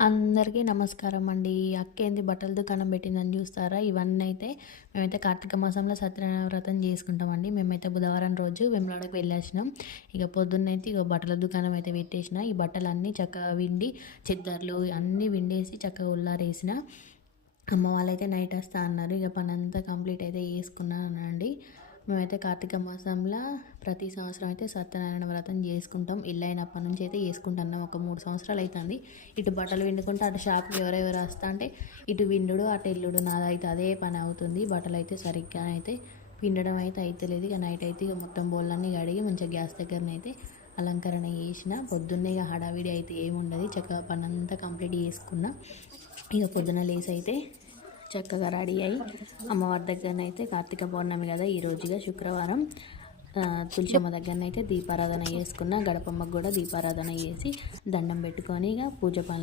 అందరికీ నమస్కారం అండి. అక్క ఏంది బట్టల దుకాణం పెట్టిందని చూస్తారా? ఇవన్నీ అయితే మేమైతే కార్తీక మాసంలో సత్యనారాయణ వ్రతం చేసుకుంటామండి. మేమైతే బుధవారం రోజు వేములవాడకి వెళ్ళొచ్చినాం. ఇక పొద్దున్నైతే బట్టల దుకాణం అయితే పెట్టేసిన. ఈ బట్టలన్నీ చక్కగా విండి చెద్దర్లు అన్నీ విండేసి చక్కగా ఉల్లారేసిన. అమ్మ వాళ్ళైతే నైట్ వస్తా అన్నారు. ఇక పని అంతా కంప్లీట్ అయితే చేసుకున్నానండి. మేమైతే కార్తీక మాసంలో ప్రతి సంవత్సరం అయితే సత్యనారాయణ వ్రతం చేసుకుంటాం. ఇల్లు అయినప్పటి నుంచి అయితే చేసుకుంటున్నాం. ఒక 3 సంవత్సరాలు అవుతుంది. ఇటు బట్టలు విండుకుంటే అటు షాప్కి ఎవరెవరు వస్తా అంటే ఇటు విండుడు అటు ఎల్లుడు నాదైతే అదే పని అవుతుంది. బట్టలు అయితే సరిగ్గా అయితే పిండడం అయితే అవుతలేదు. ఇక నైట్ అయితే ఇక మొత్తం బోళ్ళన్నీ కడిగి మంచిగా గ్యాస్ దగ్గరనైతే అలంకరణ చేసిన. పొద్దున్నే ఇక హడావిడి అయితే ఏముండదు. చక్కగా పని అంతా కంప్లీట్ చేసుకున్నా. ఇక పొద్దున లేసి అయితే చక్కగా రెడీ అయ్యి అమ్మవారి దగ్గరనైతే కార్తీక పౌర్ణమి కదా ఈరోజుగా శుక్రవారం తులసమ్మ దగ్గరనైతే దీపారాధన చేసుకున్న. గడపమ్మకు కూడా దీపారాధన చేసి దండం పెట్టుకొని ఇక పూజ పనులు